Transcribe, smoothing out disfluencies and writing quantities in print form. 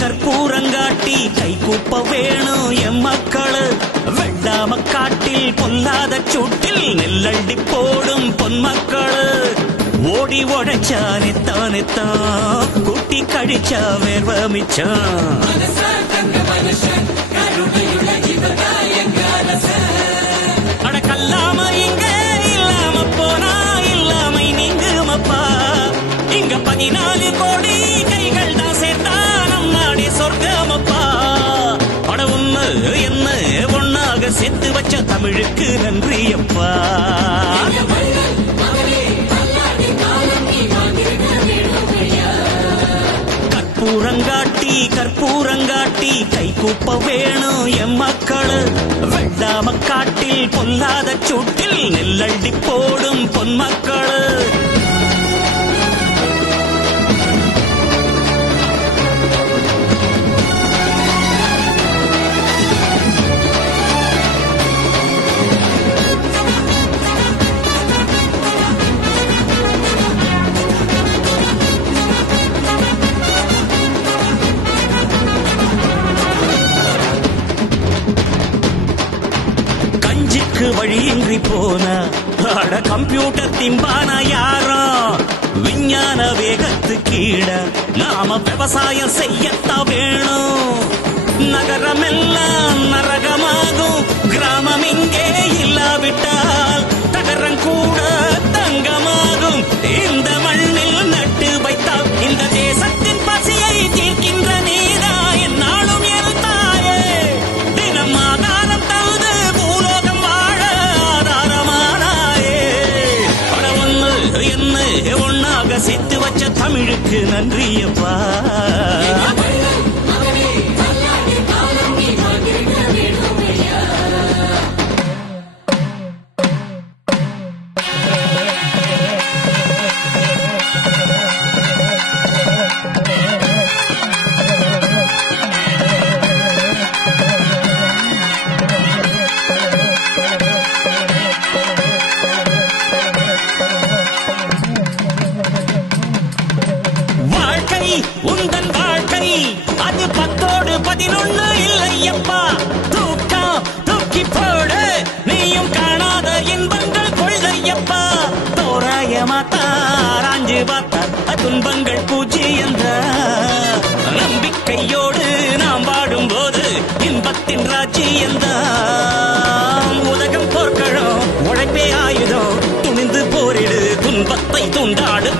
கற்பூரங்காட்டி கை கூப்ப வேணும் எம் மக்களு. வெள்ளாம காட்டில் பொல்லாத சூட்டில் நெல்லள்ளி போடும் பொன்மக்களு. ஓடி உழைச்சா நித்தானித்தான், குட்டி கழிச்சா வேர்வமிச்சான். அடக்கல்லாம இங்க இல்லாம போனா இல்லாமை நீங்குமப்பா. இங்க 14 கோடி கைகள் தான் சேர்த்தா நம் நாடே சொர்க்கமப்பா. அட ஒண்ணு என்ன ஒன்னாக சேர்த்து வச்ச தமிழுக்கு நன்றி அப்பா. கற்பூரங்காட்டி கை கூப்ப வேணும் எம் மக்களு. வெள்ளாம காட்டில் பொல்லாத சூட்டில் நெல்லள்ளி போடும் பொன்மக்களு. வழியின்றி போனா அட கம்ப்யூட்டர் திம்பானா யாரோ. விஞ்ஞான வேகத்து கீழ நாம விவசாயம் செய்யத்தான் வேணும். நகரமெல்லாம் நரகமாகும், கிராமம் இங்கே இல்லாவிட்டால் தகரங்கூட தங்கமாகும். இந்த மண்ணில் நட்டு வைத்தால் இந்த தேசத்தின் பசியை தீர்க்கின்ற நீதா என்னாலும் என் தாயே. தினம் ஆதாரம் தந்து பூலோகம் வாழ ஆதாரமானாயே. பட ஒண்ணு என்ன ஒன்னாக சேர்த்து வச்ச தமிழுக்கு நன்றி அப்பா. உந்தன் வாழ்க்கை அது 10ஓடு 11 இல்லையப்பா. தூக்கம் தூக்கி போடு, நீயும் காணாத இன்பங்கள் கொள்ளையப்பா. தோராயமா தாராஞ்சு பார்த்தா துன்பங்கள் பூஜ்ஜியம். நம்பிக்கையோடு நாம் வாடும்போது இன்பத்தின் ராஜ்யம். உலகம் போர்க்களம், உழைப்பே ஆயுதம். துணிந்து போரிடு, துன்பத்தை துண்டாடு,